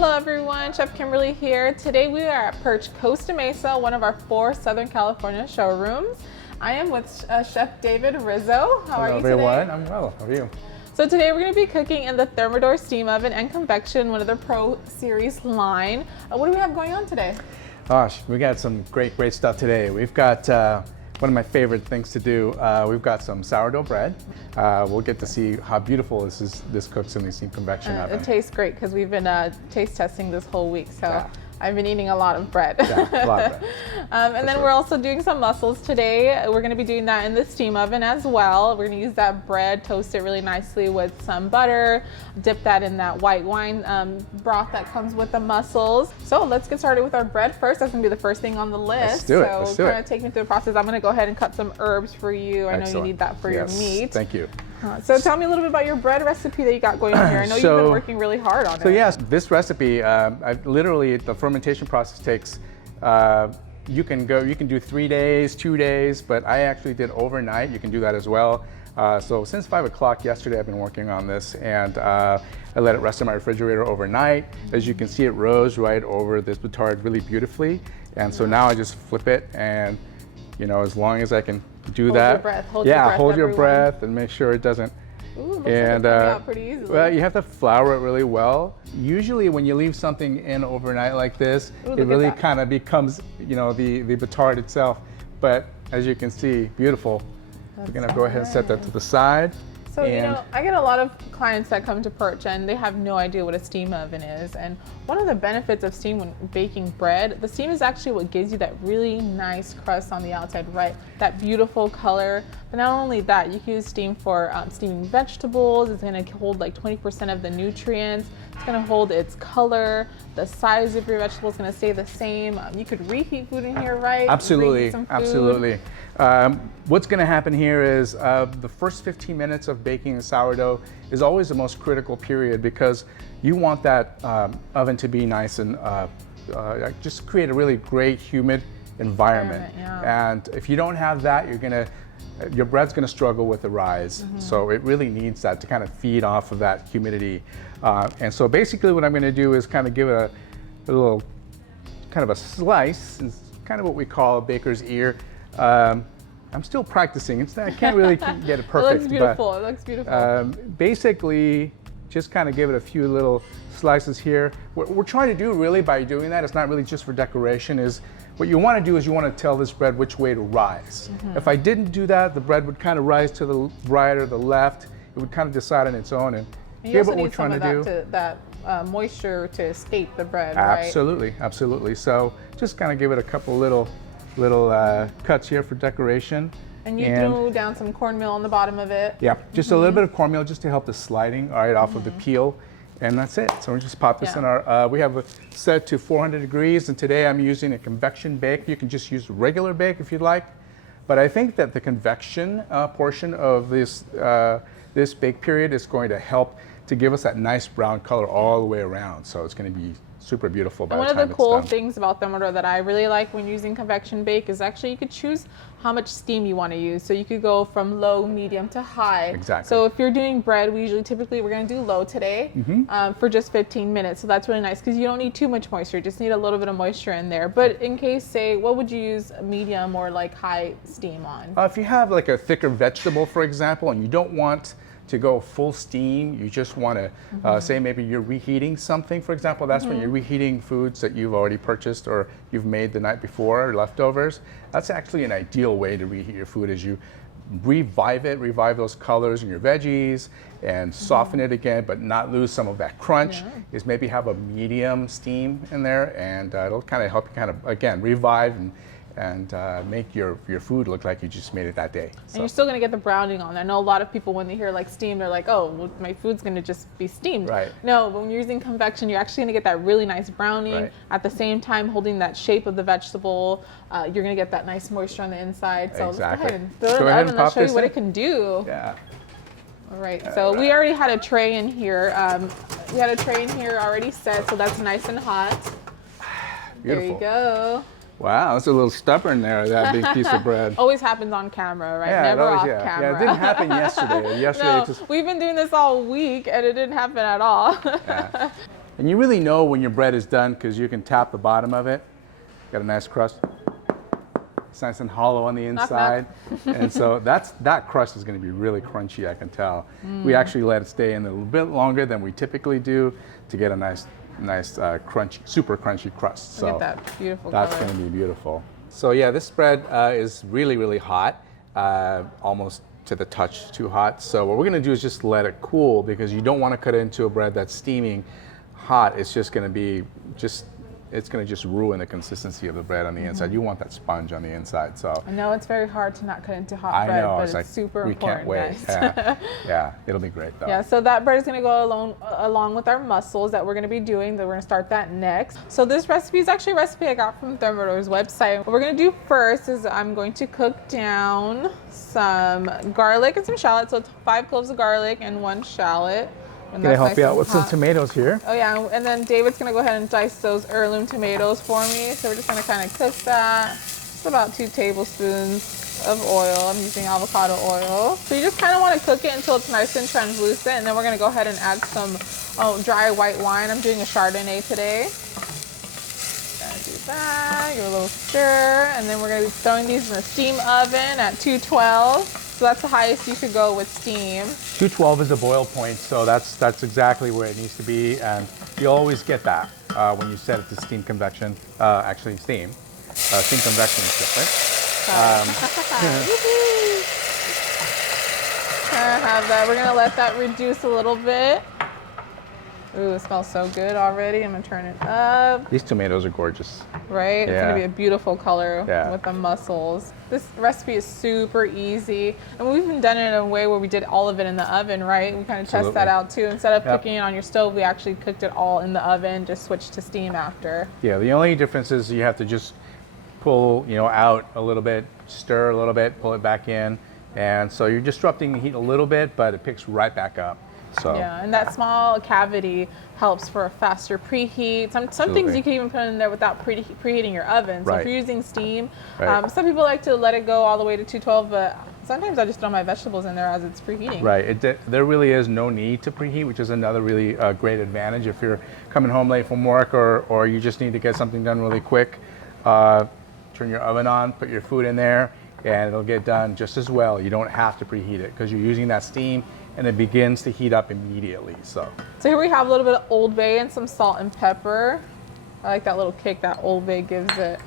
Hello everyone, Chef Kimberly here. Today we are at Perch Costa Mesa, one of our 4 Southern California showrooms. I am with Chef David Rizzo. How are you today? Hello everyone, I'm well. How are you? So today we're going to be cooking in the Thermador steam oven and Convection, one of the Pro Series line. What do we have going on today? Gosh, we got some great stuff today. We've got one of my favorite things to do. We've got some sourdough bread. We'll get to see how beautiful this cooks in the steam convection oven. It tastes great because we've been taste testing this whole week, so Yeah. I've been eating a lot of bread. Yeah, a lot of bread. And then we're also doing some mussels today. We're going to be doing that in the steam oven as well. We're going to use that bread, toast it really nicely with some butter, dip that in that white wine broth that comes with the mussels. So let's get started with our bread first. That's going to be the first thing on the list. Let's do it. So Let's do it. kind of take me through the process. I'm going to go ahead and cut some herbs for you. I know you need that for your meat. Thank you. So tell me a little bit about your bread recipe that you got going on here. I know you've been working really hard on it. So yes, this recipe, the fermentation process takes, you can do 3 days, 2 days, but I actually did overnight. You can do that as well. So since 5 o'clock yesterday, I've been working on this, and I let it rest in my refrigerator overnight. As you can see, it rose right over this batard really beautifully. And so now I just flip it, and as long as I can do that. Hold your breath and make sure it doesn't. Ooh, looks like it's coming out pretty easily. Well, you have to flour it really well. Usually when you leave something in overnight like this, it really kind of becomes, the batard itself. But as you can see, beautiful. We're gonna go ahead and set that to the side. So, I get a lot of clients that come to Perch and they have no idea what a steam oven is. And one of the benefits of steam when baking bread, the steam is actually what gives you that really nice crust on the outside, right? That beautiful color. But not only that, you can use steam for steaming vegetables. It's gonna hold like 20% of the nutrients. It's gonna hold its color. The size of your vegetable is gonna stay the same. You could reheat food in here, right? Absolutely, absolutely. What's gonna happen here is the first 15 minutes of baking the sourdough is always the most critical period because you want that oven to be nice and just create a really great humid environment. Yeah. And if you don't have that, your bread's gonna struggle with the rise. So it really needs that to kind of feed off of that humidity. And so basically what I'm gonna do is kind of give it a little, kind of a slice. It's kind of what we call a baker's ear. I'm still practicing. I can't really get it perfect. It looks beautiful. It looks beautiful. Basically, just kind of give it a few little slices here. What we're trying to do really by doing that, it's not really just for decoration, is what you want to do is you want to tell this bread which way to rise. If I didn't do that, the bread would kind of rise to the right or the left. It would kind of decide on its own. And here's what we're trying to do. That moisture to escape the bread, Absolutely, right? Absolutely. So just kind of give it a couple little cuts here for decoration. And you threw down some cornmeal on the bottom of it. Yeah, just a little bit of cornmeal just to help the sliding, off of the peel. And that's it. So we just pop this in our, we have it set to 400 degrees, and today I'm using a convection bake. You can just use regular bake if you'd like. But I think that the convection portion of this bake period is going to help to give us that nice brown color all the way around. So it's going to be super beautiful by the time it's done. One of the cool things about Thermador that I really like when using convection bake is actually you could choose how much steam you want to use. So you could go from low, medium to high. Exactly. So if you're doing bread, typically we're going to do low today for just 15 minutes. So that's really nice because you don't need too much moisture. You just need a little bit of moisture in there. But in case, say, what would you use medium or like high steam on? If you have like a thicker vegetable, for example, and you don't want to go full steam, you just want to say maybe you're reheating something, for example. That's when you're reheating foods that you've already purchased or you've made the night before or leftovers. That's actually an ideal way to reheat your food, is you revive those colors in your veggies and soften it again, but not lose some of that crunch. Is maybe have a medium steam in there, and it'll kind of help you again revive and make your food look like you just made it that day. And you're still going to get the browning on. I know a lot of people, when they hear like steam, they're like, oh, well, my food's going to just be steamed. Right. No, but when you're using convection, you're actually going to get that really nice browning. At the same time, holding that shape of the vegetable, you're going to get that nice moisture on the inside. So let's go ahead and throw it in the oven. Let's show you what it can do. Yeah. All right, so we already had a tray in here. We had a tray in here already set, so that's nice and hot. Beautiful. There you go. Wow, it's a little stubborn there, that big piece of bread. Always happens on camera, right? Yeah, Never off camera. camera. Yeah, it didn't happen yesterday. No, we've been doing this all week and it didn't happen at all. And you really know when your bread is done because you can tap the bottom of it. Got a nice crust. It's nice and hollow on the inside. Knock, knock. And so that crust is going to be really crunchy, I can tell. We actually let it stay in a little bit longer than we typically do to get a nice crunchy, super crunchy crust. Look So at that beautiful that's color. going to be beautiful. So yeah, this bread is really, really hot, almost to the touch too hot. So what we're going to do is just let it cool because you don't want to cut it into a bread that's steaming hot. It's just going to be it's going to just ruin the consistency of the bread on the inside. You want that sponge on the inside. So I know it's very hard to not cut into hot I bread, know, but it's like, super we important, can't wait. guys. Yeah, it'll be great though. Yeah, so that bread is going to go along with our mussels that we're going to be doing. We're going to start that next. So this recipe is actually a recipe I got from Thermador's website. What we're going to do first is I'm going to cook down some garlic and some shallots. So 5 cloves of garlic and 1 shallot. Can I help you out with some tomatoes here? Oh yeah, and then David's gonna go ahead and dice those heirloom tomatoes for me. So we're just gonna kind of cook that. It's about 2 tablespoons of oil. I'm using avocado oil. So you just kind of want to cook it until it's nice and translucent, and then we're gonna go ahead and add some dry white wine. I'm doing a Chardonnay today. Gonna do that, give it a little stir, and then we're gonna be throwing these in the steam oven at 212. So that's the highest you should go with steam. 212 is the boil point, so that's exactly where it needs to be, and you always get that when you set it to steam convection. Actually, steam. Steam convection is different. Gonna have that. We're gonna let that reduce a little bit. Ooh, it smells so good already. I'm gonna turn it up. These tomatoes are gorgeous. Right? It's Yeah. gonna be a beautiful color Yeah. with the mussels. This recipe is super easy. And we've even done it in a way where we did all of it in the oven, right? We kind of test that Absolutely. out too. Instead of Yep. cooking it on your stove, we actually cooked it all in the oven, just switched to steam after. Yeah, the only difference is you have to just pull, out a little bit, stir a little bit, pull it back in, and so you're disrupting the heat a little bit, but it picks right back up. So Yeah, and that small cavity helps for a faster preheat. Some things Absolutely. you can even put in there without preheating your oven. So if Right. you're using steam, Right. some people like to let it go all the way to 212, but sometimes I just throw my vegetables in there as it's preheating. Right, there really is no need to preheat, which is another really great advantage if you're coming home late from work or you just need to get something done really quick. Turn your oven on, put your food in there, and it'll get done just as well. You don't have to preheat it because you're using that steam and it begins to heat up immediately. So So here we have a little bit of Old Bay and some salt and pepper. I like that little kick that Old Bay gives it.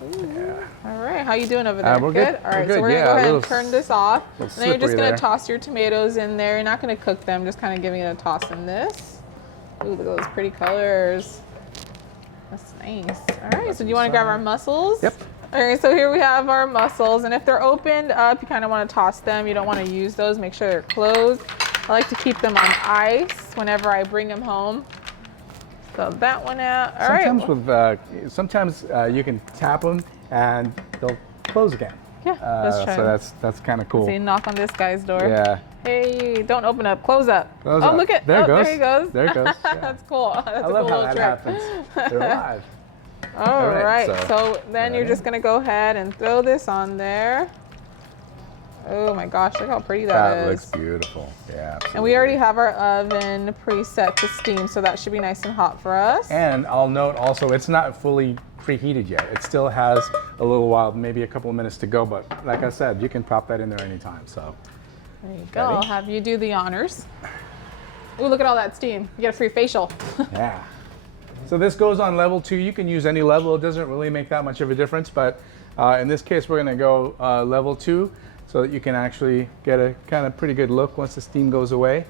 yeah. All right, how you doing over there? We're good. All right, We're so we're good. gonna go Yeah, a ahead and little turn this off. And then you're just slippery gonna there. toss your tomatoes in there. You're not gonna cook them, just kind of giving it a toss in this. Ooh, look at those pretty colors. That's nice. All right, so do you want to grab our mussels? Yep. All right, so here we have our mussels, and if they're opened up, you kind of want to toss them. You don't want to use those. Make sure they're closed. I like to keep them on ice whenever I bring them home. So that one out. All right. Sometimes you can tap them and they'll close again. Yeah, let's try. So that's kind of cool. See, knock on this guy's door. Yeah. Hey, don't open up. Close up. Close oh, up. look at There it goes. There he goes. There it goes. Yeah. That's cool. That's I a love cool how little that trick. happens. They're alive. All right. right, So then you're yeah. just gonna go ahead and throw this on there. Oh my gosh, look how pretty that is. Looks beautiful. Yeah. Absolutely. And we already have our oven preset to steam, so that should be nice and hot for us. And I'll note also, it's not fully preheated yet. It still has a little while, maybe a couple of minutes to go. But like I said, you can pop that in there anytime. So There you go. I'll Ready? have you do the honors. Ooh, look at all that steam. You get a free facial. yeah. So this goes on level 2. You can use any level. It doesn't really make that much of a difference. But in this case, we're going to go level 2 so that you can actually get a kind of pretty good look once the steam goes away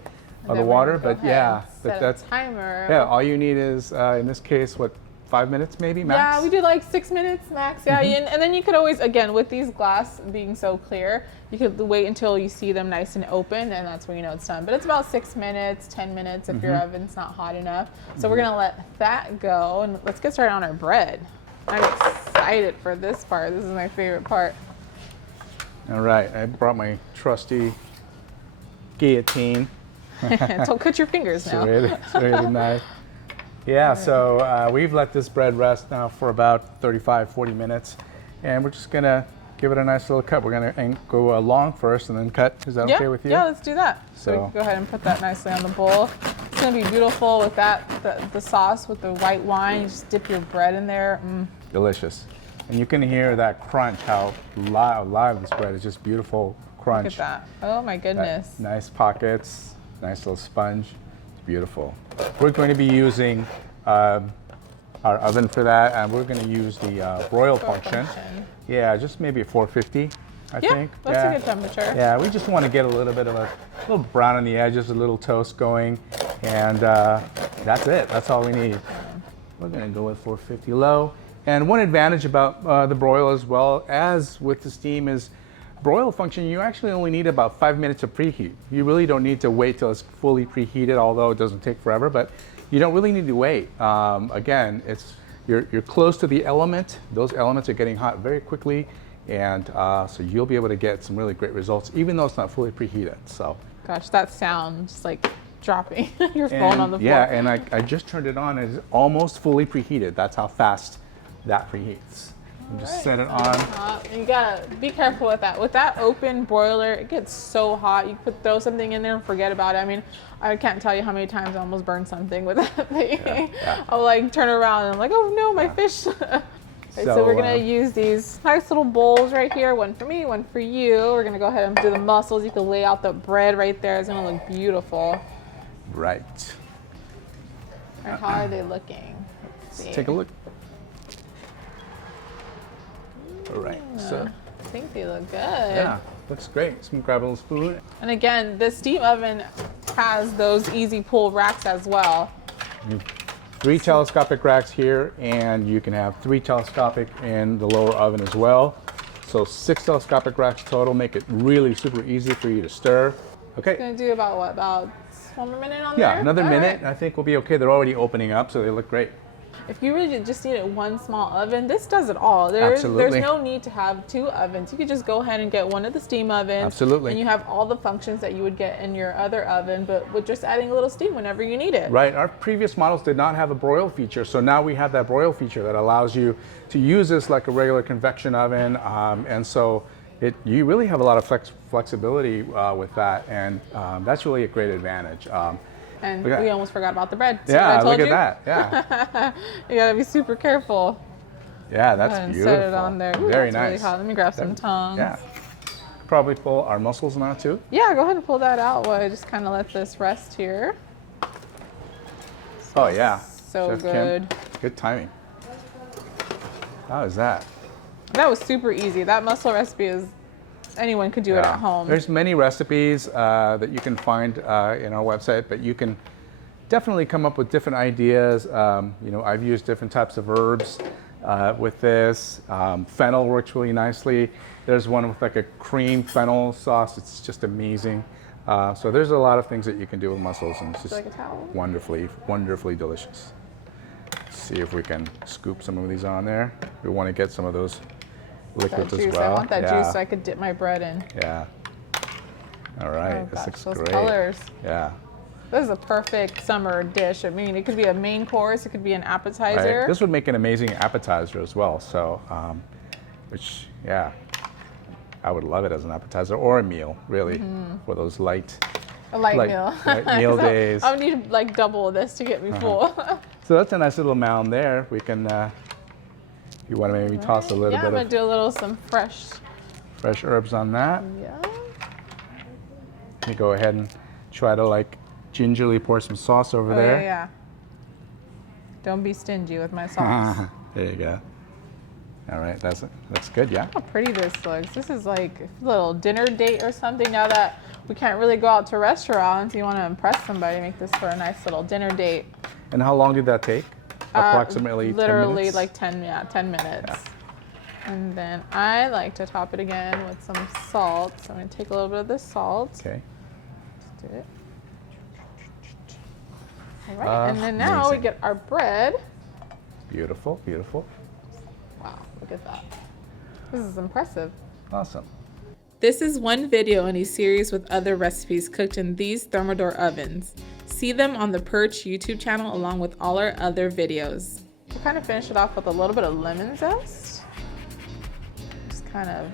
of the water. But yeah, that's timer. yeah. All you need is in this case, what, 5 minutes maybe max? Yeah, we did like 6 minutes max. Yeah, and then you could always, again, with these glass being so clear, you could wait until you see them nice and open, and that's when you know it's done. But it's about 6 minutes, 10 minutes if your oven's not hot enough. So we're gonna let that go, and let's get started on our bread. I'm excited for this part. This is my favorite part. All right, I brought my trusty guillotine. So cut your fingers now. It's really nice. Yeah, so we've let this bread rest now for about 35, 40 minutes, and we're just gonna give it a nice little cut. We're gonna go long first and then cut. Is that okay with you? Yeah, let's do that. So we So- can go ahead and put that nicely on the bowl. gonna be beautiful with that, the sauce with the white wine. You just dip your bread in there. Delicious. And you can hear that crunch, how live this bread is, just beautiful crunch. Look at that. Oh my goodness. Nice pockets, nice little sponge. It's beautiful. We're going to be using our oven for that, and we're going to use the broil function. Yeah, just maybe 450, I think. That's a good temperature. Yeah, we just want to get a little bit of a little brown on the edges, a little toast going, and that's it. That's all we need. We're going to go with 450 low. And one advantage about the broil, as well as with the steam, is broil function, you actually only need about 5 minutes of preheat. You really don't need to wait till it's fully preheated, although it doesn't take forever, but you don't really need to wait. Again, you're close to the element. Those elements are getting hot very quickly, and so you'll be able to get some really great results, even though it's not fully preheated. So, gosh, that sound just like dropping your phone on the floor. Yeah, and I just turned it on, and it's almost fully preheated. That's how fast that preheats. And just set it on. You gotta be careful with that. With that open broiler, it gets so hot. You could throw something in there and forget about it. I mean, I can't tell you how many times I almost burned something with that thing. I'll like turn around and I'm like, oh no, my fish. Okay, so we're gonna use these nice little bowls right here. One for me, one for you. We're gonna go ahead and do the mussels. You can lay out the bread right there. It's gonna look beautiful. Right. All right, how are they looking? Let's take a look. All right, so I think they look good. Yeah, looks great. Some grab a little spoon. And again, the steam oven has those easy pull racks as well. 3 telescopic racks here, and you can have 3 telescopic in the lower oven as well. So 6 telescopic racks total, make it really super easy for you to stir. Okay. It's gonna do about what, about 1 more minute on there? Yeah, another minute. Right. I think we'll be okay. They're already opening up, so they look great. If you really just needed one small oven, this does it all. There's no need to have 2 ovens. You could just go ahead and get one of the steam ovens. Absolutely. And you have all the functions that you would get in your other oven, but with just adding a little steam whenever you need it. Right. Our previous models did not have a broil feature, so now we have that broil feature that allows you to use this like a regular convection oven, and so you really have a lot of flexibility with that, and that's really a great advantage. And we almost forgot about the bread. See yeah, what I told look at that. Yeah. You gotta be super careful. Yeah, that's beautiful. Set it on there. Ooh, very that's nice. Really hot. Let me grab some tongs. Yeah. Probably pull our mussels now too. Yeah, go ahead and pull that out while I just kind of let this rest here. Oh yeah. So Chef good. Kim, good timing. How is that? That was super easy. That mussel recipe is. Anyone could do it at home. There's many recipes that you can find in our website, but you can definitely come up with different ideas. I've used different types of herbs with this. Fennel works really nicely. There's one with like a cream fennel sauce. It's just amazing. So there's a lot of things that you can do with mussels, and it's just like a towel? wonderfully, wonderfully delicious. Let's see if we can scoop some of these on there. We want to get some of those liquids as well. I want that juice so I could dip my bread in. Yeah. All right. Oh, this gosh, looks those great. colors. Yeah. This is a perfect summer dish. I mean, it could be a main course. It could be an appetizer. Right. This would make an amazing appetizer as well. So, I would love it as an appetizer or a meal, really, for those light meal. Light meal days. I would need like double of this to get me full. So that's a nice little mound there. We can. If you want to maybe toss a little bit I'm gonna do some fresh herbs on that. Yeah. You go ahead and try to like gingerly pour some sauce over there. Yeah. Don't be stingy with my sauce. There you go. All right, that's good, yeah. How pretty this looks. This is like a little dinner date or something. Now that we can't really go out to restaurants, you want to impress somebody, make this for a nice little dinner date. And how long did that take? Approximately 10 minutes? Literally like 10 minutes. Yeah. And then I like to top it again with some salt. So I'm going to take a little bit of this salt. Okay. Let's do it. All right, and then now we get our bread. Beautiful, beautiful. Wow, look at that. This is impressive. Awesome. This is one video in a series with other recipes cooked in these Thermador ovens. See them on the Perch YouTube channel along with all our other videos. We'll kind of finish it off with a little bit of lemon zest. Just kind of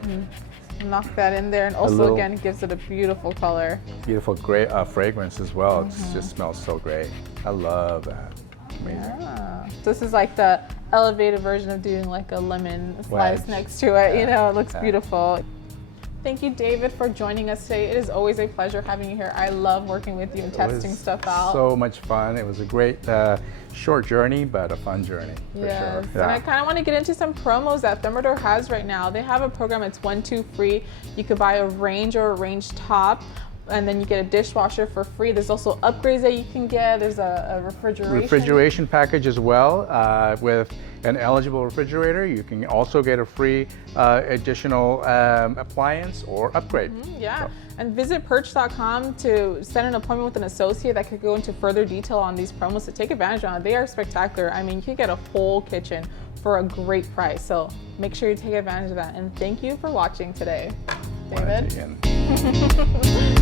Knock that in there, and also little- again, it gives it a beautiful color. Beautiful great fragrance as well. It just smells so great. I love that. Amazing. Yeah. This is like the elevated version of doing like a lemon slice Wedge. next to it. You know, it looks Yeah. beautiful. Thank you, David, for joining us today. It is always a pleasure having you here. I love working with you and testing stuff out. So much fun. It was a great short journey, but a fun journey for Yes, sure. and I kind of want to get into some promos that Thermador has right now. They have a program, it's 1, 2 free. You could buy a range or a range top, and then you get a dishwasher for free. There's also upgrades that you can get. There's a Refrigeration package as well. With an eligible refrigerator, you can also get a free additional appliance or upgrade. Yeah, So, and visit perch.com to set an appointment with an associate that could go into further detail on these promos to take advantage of it. They are spectacular. I mean, you could get a whole kitchen for a great price. So make sure you take advantage of that. And thank you for watching today, David. Again.